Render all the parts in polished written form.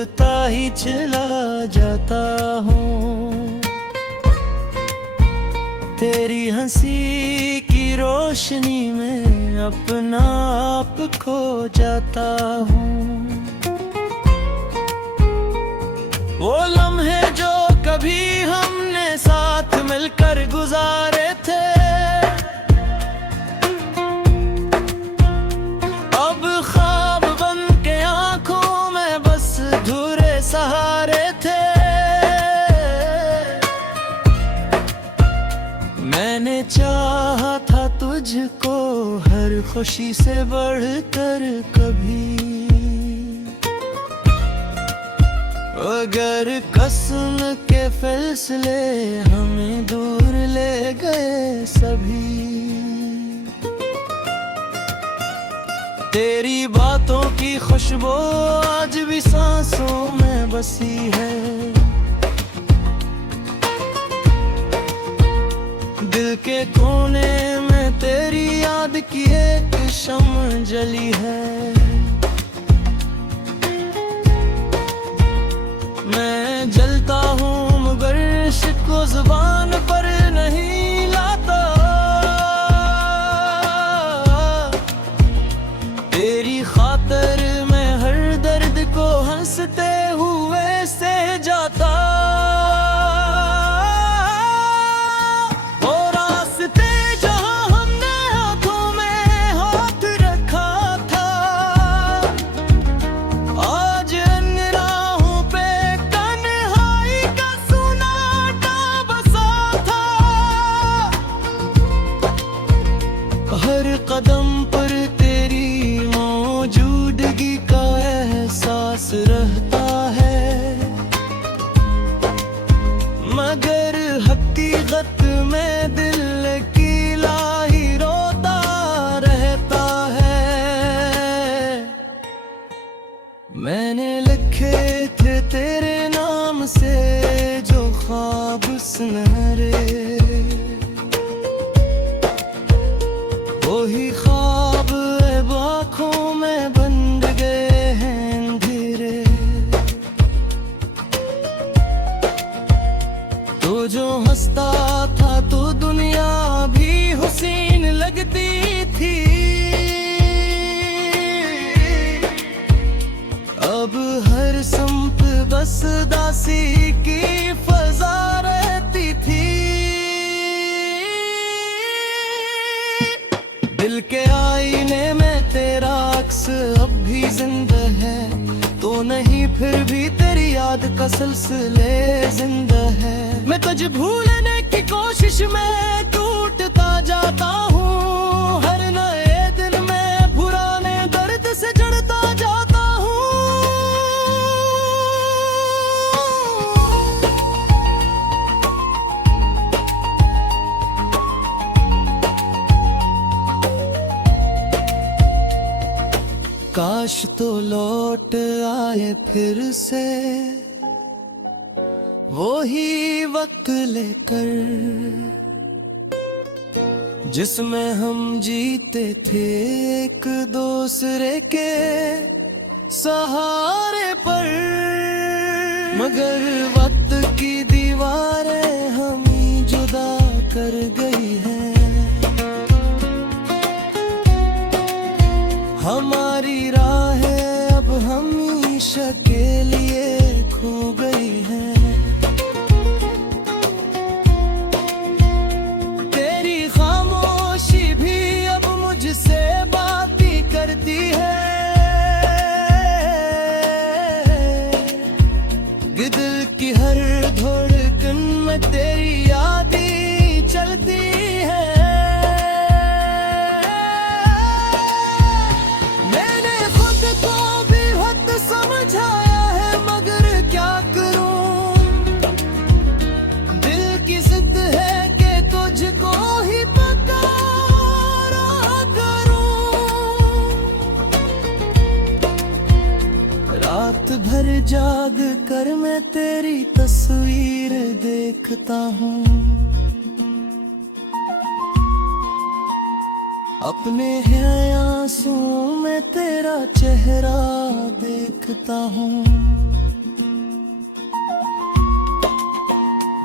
डूबता ही चला जाता हूँ। तेरी हंसी की रोशनी में अपना आप खो जाता हूँ। वो लम्हे जो कभी हमने साथ मिलकर गुजारे थे, अब ख्वाब बन के आंखों में बस अधूरे सहारे थे। मैंने चाहा था तुझको हर खुशी से बढ़कर कभी, अगर कसम के फैसले हमें दूर ले गए सभी। तेरी बातों की खुशबू आज भी सांसों में बसी है। दिल के कोने में तेरी याद की एक शम्म जली है। मैं जलता हूँ मगर इश्क को जुबान पर नहीं लाता। तेरी खातिर मैं हर दर्द को हंसते हुए सह जाता। हर कदम पर तेरी मौजूदगी का एहसास रहता है, मगर हकीकत में दिल अकेला ही रोता रहता है। मैंने लिखे थे तेरे नाम से जो ख्वाब सुनहरे, वही ख्वाब अब आँखों में बंद गए हैं अंधेरे। तो जो हंसता था तो दुनिया भी हुसीन लगती थी, अब हर संप बस दासी की फजा रहती थी। दिल के आईने में तेरा अक्स अब भी जिंदा है, तो नहीं फिर भी तेरी याद का सिलसिले जिंदा है। मैं तुझे भूलने की कोशिश में टूटता जाता हूँ, हर नए दिन में पुराने दर्द से जड़ता जाता हूँ। काश तो लौट आए फिर से वो ही वक्त लेकर, जिसमें हम जीते थे एक दूसरे के सहारे पर। मगर वक्त की दीवारें हमें जुदा कर गई हैं, हमारी राहें अब हमेशा के लिए खो गई हैं। तेरी खामोशी भी अब मुझसे बात ही करती है, दिल की हर धड़कन में तेरी याद ही चलती है। रात भर जाग कर मैं तेरी तस्वीर देखता हूँ, अपने आंसुओं में तेरा चेहरा देखता हूँ।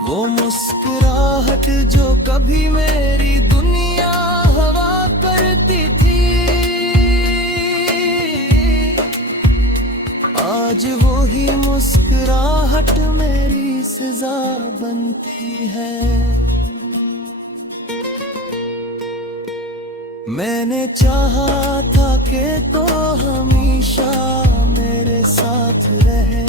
वो मुस्कुराहट जो कभी मेरी दुनिया हवा करती थी, आज वो ही मुस्कुराहट मेरी सजा बनती है। मैंने चाहा था कि तो हमेशा मेरे साथ रहे,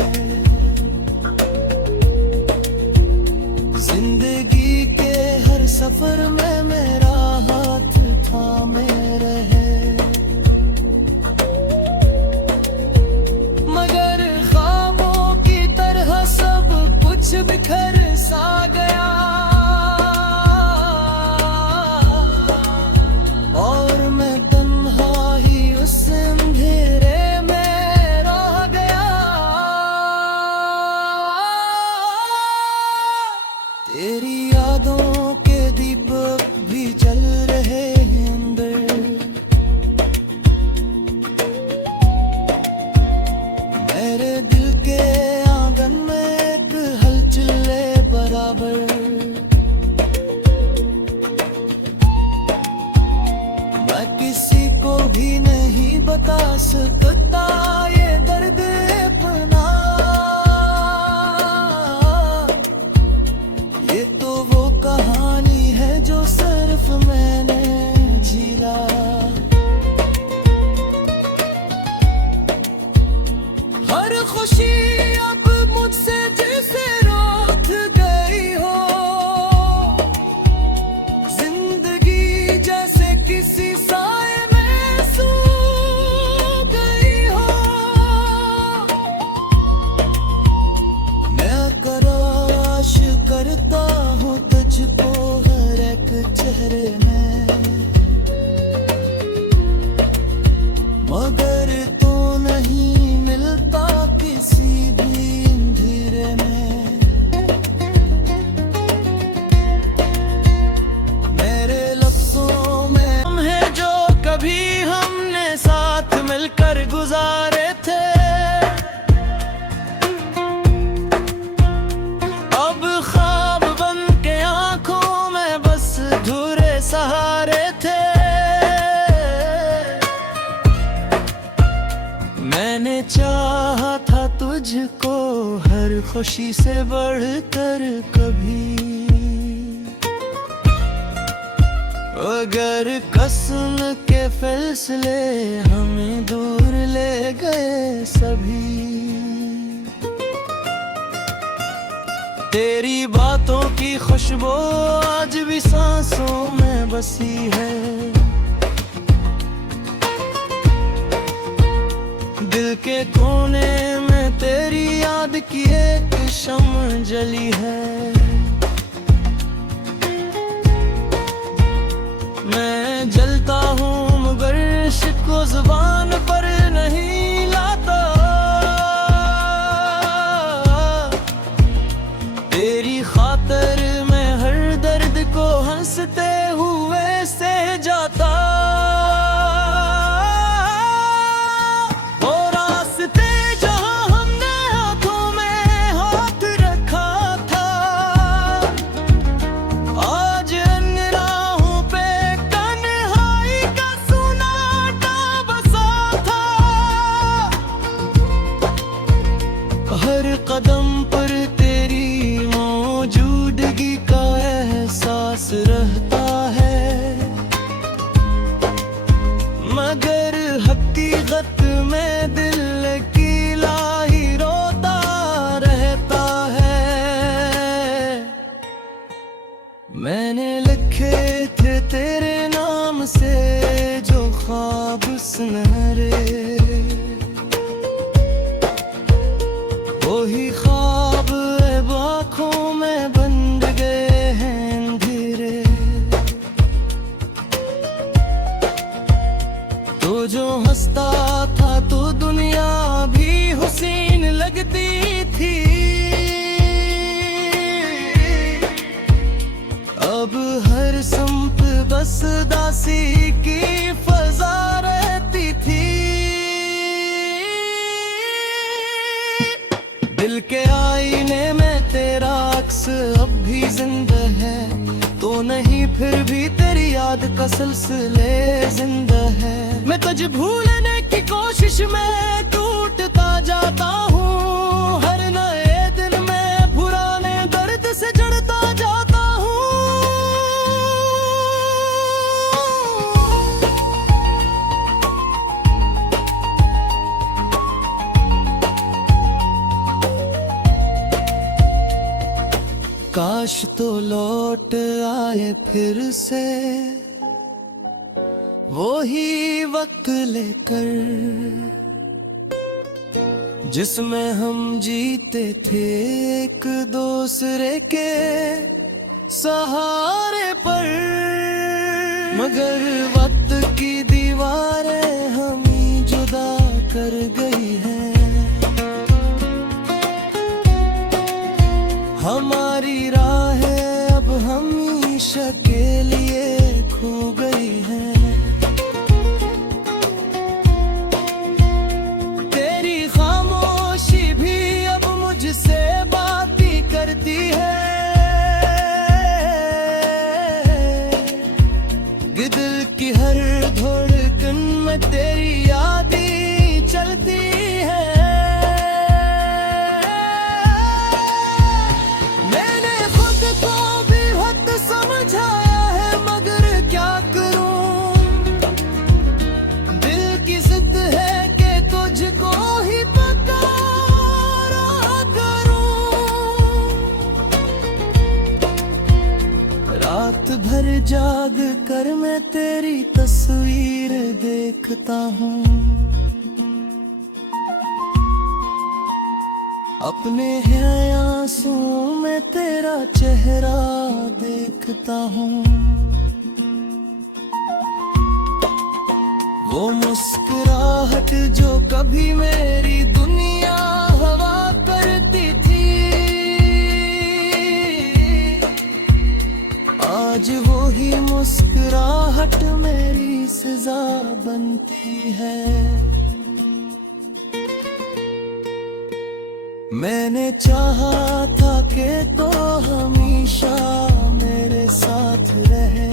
जिंदगी के हर सफर में मेरा हाथ थामे रहे। मगर ख्वाबों की तरह सब कुछ बिखर सा गया, और मैं तन्हा ही उस अंधेरे में रह गया। तेरी यादों के दीपक भी जल रहे हैं अंदर, मेरे दिल के आंगन में एक हलचले बराबर। मैं किसी को भी नहीं बता सकता ये दर्द अपना, ये तो वो कहानी है जो सिर्फ मैंने झीला। हर खुशी अब मुझसे जैसे रोक गई हो, जिंदगी जैसे किसी साए में सो गई हो। मैं तलाश करता हूँ तुझको हर एक चेहरे में, मगर तू नहीं मिलता किसी भी अंधेरे में। मेरे लफ्जों में हम हैं जो कभी हमने साथ मिलकर गुजारे थे, अब ख्वाब बन के आंखों में बस अधूरे सहारे थे। मैंने चाहा था तुझको हर खुशी से बढ़कर कभी, अगर कसम के फैसले हमें दूर ले गए सभी। तेरी बातों की खुशबू आज भी सांसों में बसी है, दिल के कोने में तेरी याद की एक शम्म जली है। मैं जलता हूँ मगर इश्क को जुबान पर नहीं लाता, तेरी खातर मैं हर दर्द को हंसते हुए से जाता। वो रास्ते जहाँ हमने हाथों में हाथ रखा था, आज इन राहों पे तन्हाई का सुनाटा बसा था। हर कदम पर तेरी मौजूदगी का एहसास रहता है, मगर हकीकत में दिल अकेला ही रोता रहता है। मैंने लिखे थे तेरे नाम से जो ख्वाब सुनहरे, वही ख्वाब अब आँखों में बंद गए हैं धीरे। तो जो हंसता था तो दुनिया भी हुसीन लगती थी, अब हर संप बस दासी की फजा रहती थी। दिल के आईने में तेरा अक्स अब भी भी जिंदा है तो नहीं, फिर भी तेरी याद का सिलसिले जिंदा है। मैं तुझे भूलने की कोशिश में टूटता जाता हूँ, हर नए दिन में पुराने दर्द से जड़ता जाता हूँ। काश तो लौट आए फिर से वो ही वक्त लेकर, जिसमें हम जीते थे एक दूसरे के सहारे पर। मगर वक्त की दीवारें हमें जुदा कर गई हैं, हमारी राहें अब हमेशा के लिए खो गई हैं। तेरी खामोशी भी अब मुझसे बात ही करती है, दिल की हर धड़कन में तेरी याद ही चलती है। रात भर जाग कर मैं तेरी तस्वीर देखता हूँ, अपने हैं आंसुओं में तेरा चेहरा देखता हूँ। वो मुस्कुराहट जो कभी मेरी दुनिया हवा करती थी, आज वो ही मुस्कुराहट मेरी सजा बनती है। मैंने चाहा था कि तो हमेशा मेरे साथ रहे,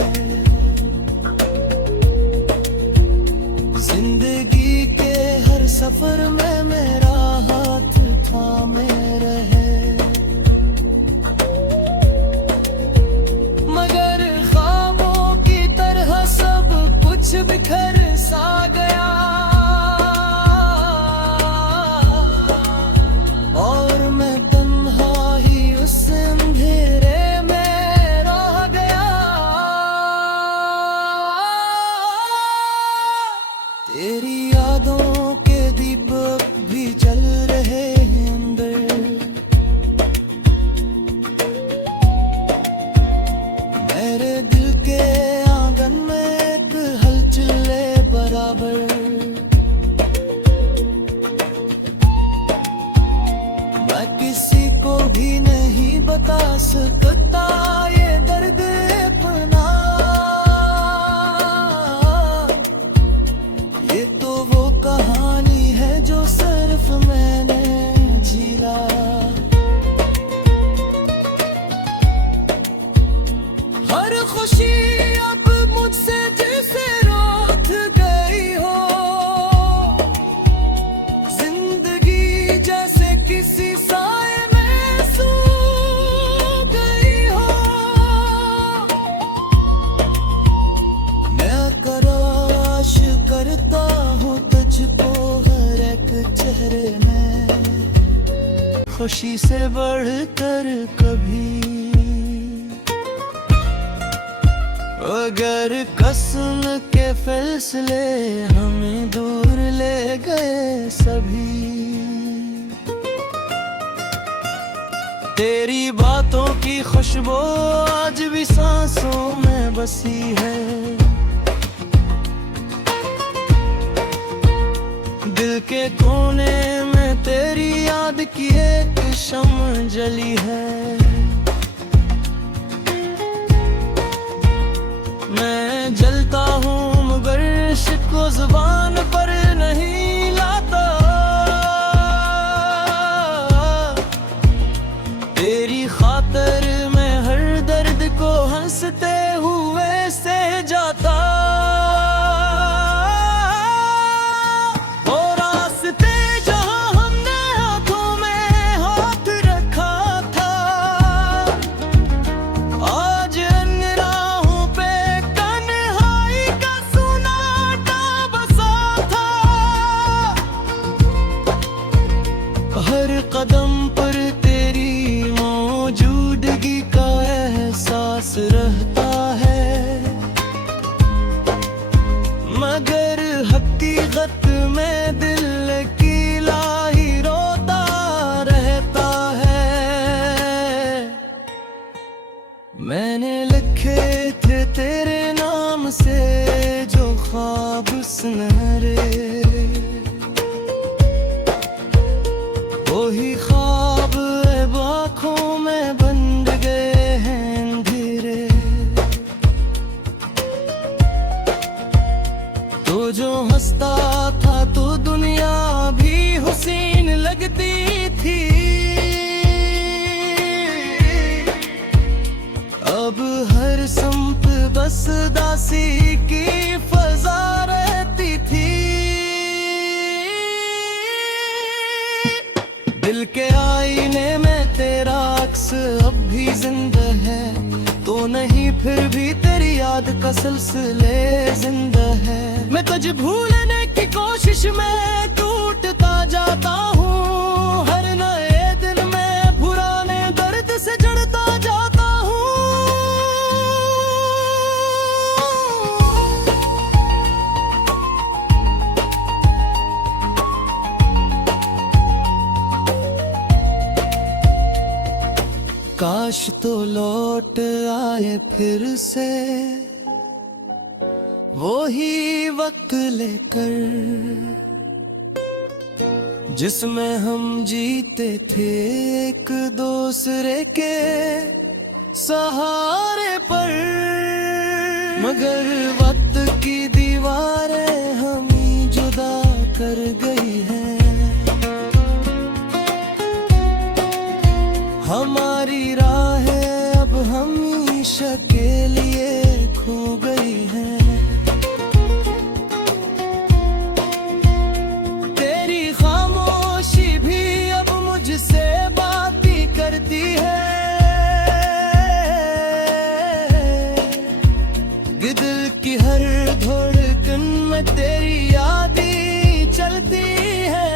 जिंदगी के हर सफर में मेरा हाथ थामे रहे। बिखर सा गया और मैं तन्हा ही उस अंधेरे में रह गया। तेरी यादों के दीपक भी जल रहे हैं अंदर, मेरे दिल के आंगन में मैं किसी को भी नहीं बता सकता ये दर्द अपना, ये तो वो कहानी है जो सिर्फ मैंने झीला। हर खुशी अब मुझसे जैसे रोक गई हो, जिंदगी जैसे किसी साए में सो गई हो। मैं तलाश करता हूँ तुझको हर एक चेहरे में, खुशी से बढ़कर कभी। अगर कसम के फैसले हमें दूर ले गए सभी, तेरी बातों की खुशबू आज भी सांसों में बसी है। दिल के कोने में तेरी याद की एक शम्म जली है। मैं जलता हूँ मगर इश्क को जुबान पर नहीं लाता, तेरी खातिर मैं हर ही ख्वाब अब आँखों में बंद गए हैं धीरे। तो जो हंसता था तो दुनिया भी हुसीन लगती थी। अब हर संप बस दासी की फजा रहती थी। दिल के आईने में तेरा अक्स अब भी जिंदा है, तो नहीं फिर भी तेरी याद का सिलसिले जिंदा है। मैं तुझे भूलने की कोशिश में टूटता जाता हूँ, हर नए दिन में पुराने दर्द से जड़ता जाता हूँ। काश तो लौट आए फिर से वो ही वक्त लेकर, जिसमें हम जीते थे एक दूसरे के सहारे पर। मगर वक्त की दीवारें हमें जुदा कर गई हैं, हमारी राहें अब हमेशा के लिए खो गई हैं। तेरी खामोशी भी अब मुझसे बात ही करती है। दिल की हर धड़कन में तेरी याद ही चलती है।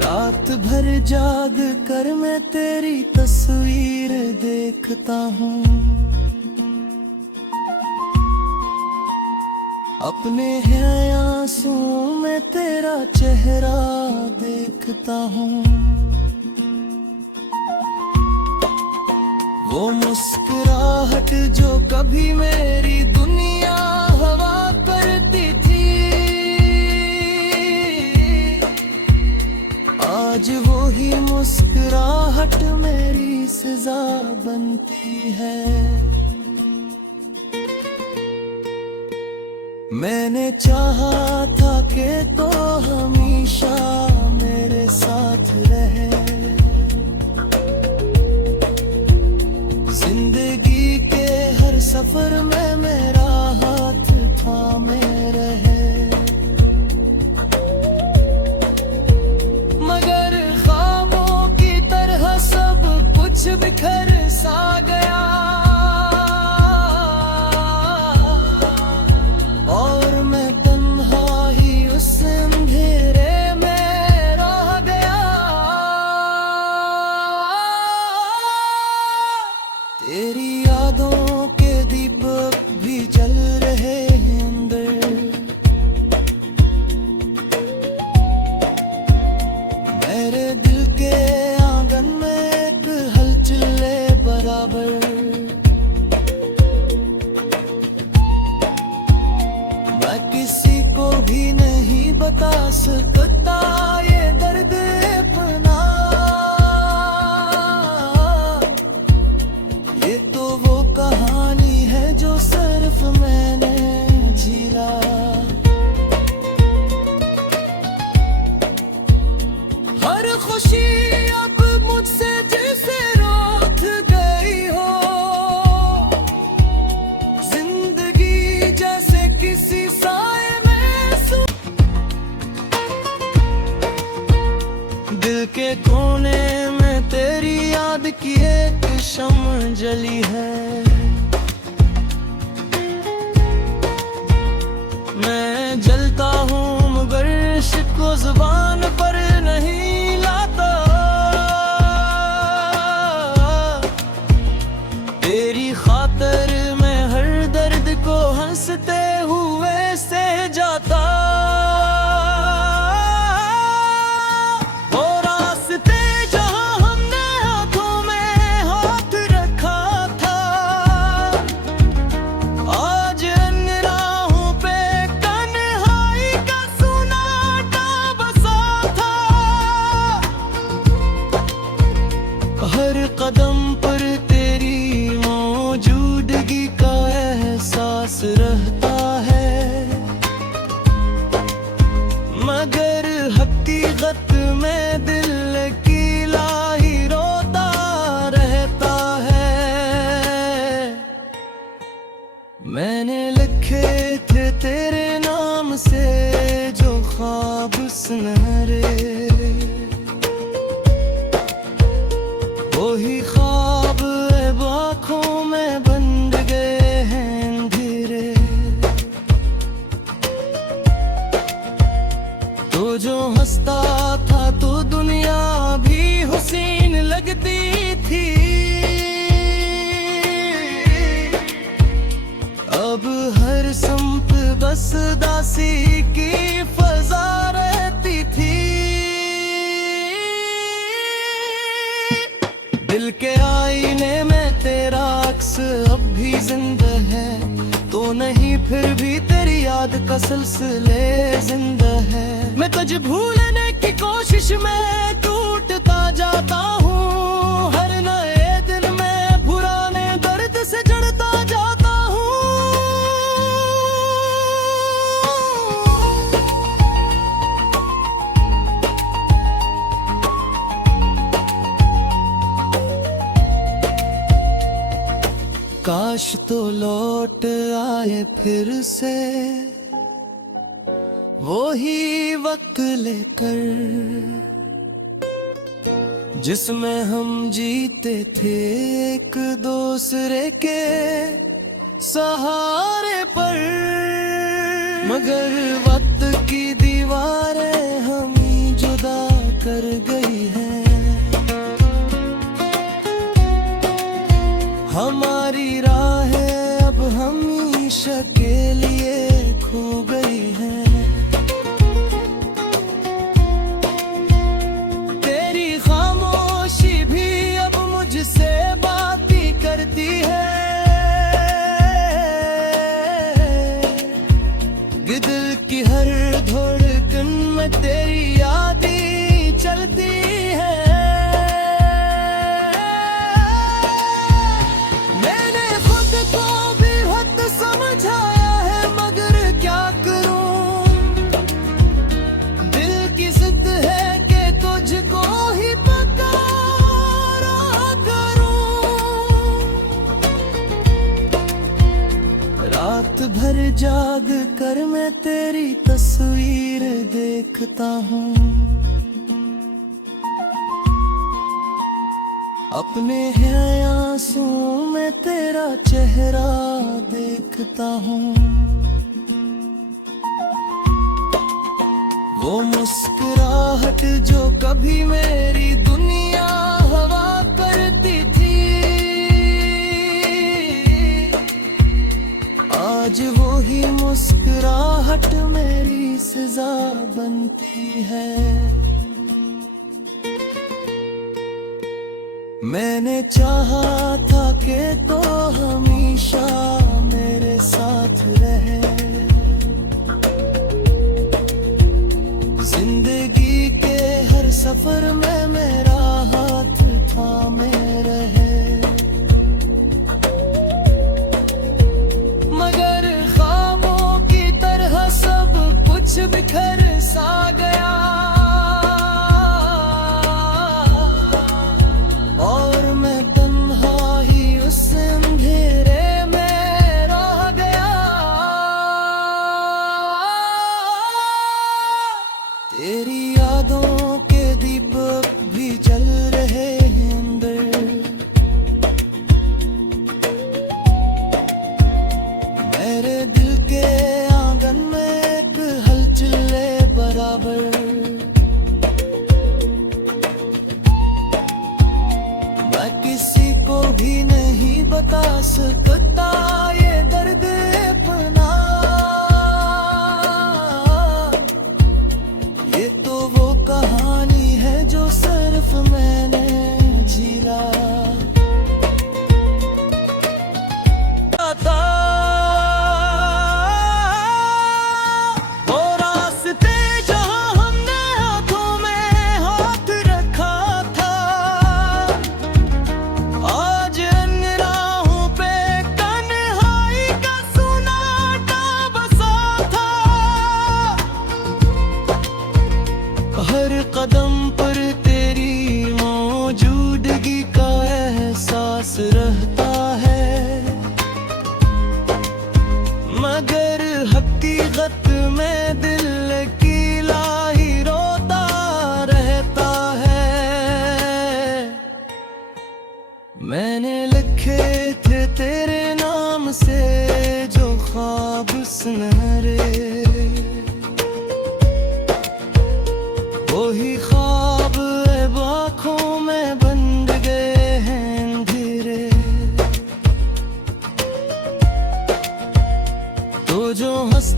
रात भर जाग कर मैं तेरी तस्वीर देखता हूँ, अपने हैं आंसुओं में तेरा चेहरा देखता हूँ। वो मुस्कुराहट जो कभी मेरी दुनिया हवा करती थी, आज वो ही मुस्कुराहट मेरी सजा बनती है। मैंने चाहा था कि तो हमेशा मेरे साथ रहे, जिंदगी के हर सफर में मेरा हाथ थामे रहे। बिखर सा गया और मैं तन्हा ही उस अंधेरे में रह गया। तेरी यादों के दीपक भी जल रहे हैं अंदर, मेरे दिल के आंगन में मैं किसी को भी नहीं बता सकता ये दर्द अपना। ये तो वो कहानी है जो सिर्फ मैंने झीला। हर खुशी अब मुझसे दिल के कोने में तेरी याद की एक शम्म जली है। मैं जलता हूँ मगर इश्क को जुबान पर नहीं लाता। तेरी खातिर मैं हर दर्द को हंसते हुए से जो हंसता था तो दुनिया भी हुसीन लगती थी। अब हर संप बस दासी की फजा रहती थी। दिल के आईने में तेरा अक्स अब भी जिंदा है, तो नहीं फिर भी तेरी याद का सिलसिले जिंदा है। मैं तुझे भूलने की कोशिश में टूटता जाता हूँ, हर नए दिन में पुराने दर्द से जड़ता जाता हूँ। काश तो लौट आए फिर से वो ही वक्त लेकर, जिसमें हम जीते थे एक दूसरे के सहारे पर। मगर वक्त की दीवारें हमें जुदा कर गई हैं, हमारी राहें अब हमेशा के लिए खो गई हैं। तेरी खामोशी भी अब मुझसे बात ही करती है। दिल की हर धड़कन में तेरी याद ही चलती है। रात भर जाग कर मैं तेरी तस्वीर देखता हूँ, अपने हैं आंसुओं में तेरा चेहरा देखता हूँ। वो मुस्कुराहट जो कभी मेरी दुनिया हवा करती थी, आज वो ही मुस्कुराहट मेरी सजा बनती है। मैंने चाहा था कि तो हमेशा मेरे साथ रहे, जिंदगी के हर सफर में मेरा हाथ थामे रहे। बिखर सा गया और मैं तन्हा ही उस अंधेरे में रह गया। तेरी यादों के दीपक भी जल रहे हैं अंदर, मेरे दिल के आंगन में मैं किसी को भी नहीं बता सकता ये दर्द अपना। ये तो वो कहानी है जो सिर्फ मैंने झीला। हर कदम पर तेरी मौजूदगी का एहसास रहता है, मगर हकीकत में दिल अकेला ही रोता रहता है। मैंने लिखे थे तेरे नाम से जो ख्वाब सुनहरे,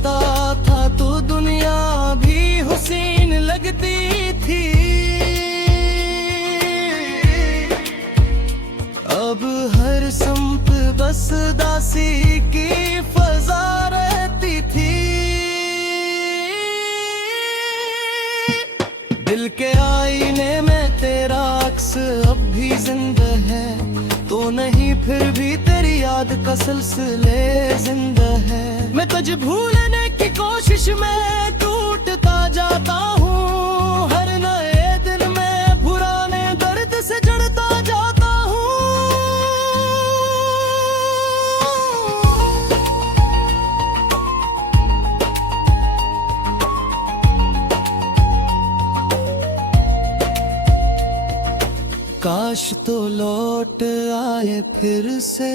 हंसता था तो दुनिया भी हुसीन लगती थी। अब हर संप बस दासी की फजा रहती थी। दिल के आईने में तेरा अक्स अब भी जिंदा है, तो नहीं फिर भी तेरी याद का सिलसिले जिंदा है। मैं तुझे भूलने की कोशिश में टूटता जाता हूँ, हर नए दिन में पुराने दर्द से जड़ता जाता हूँ। काश तो लौट आए फिर से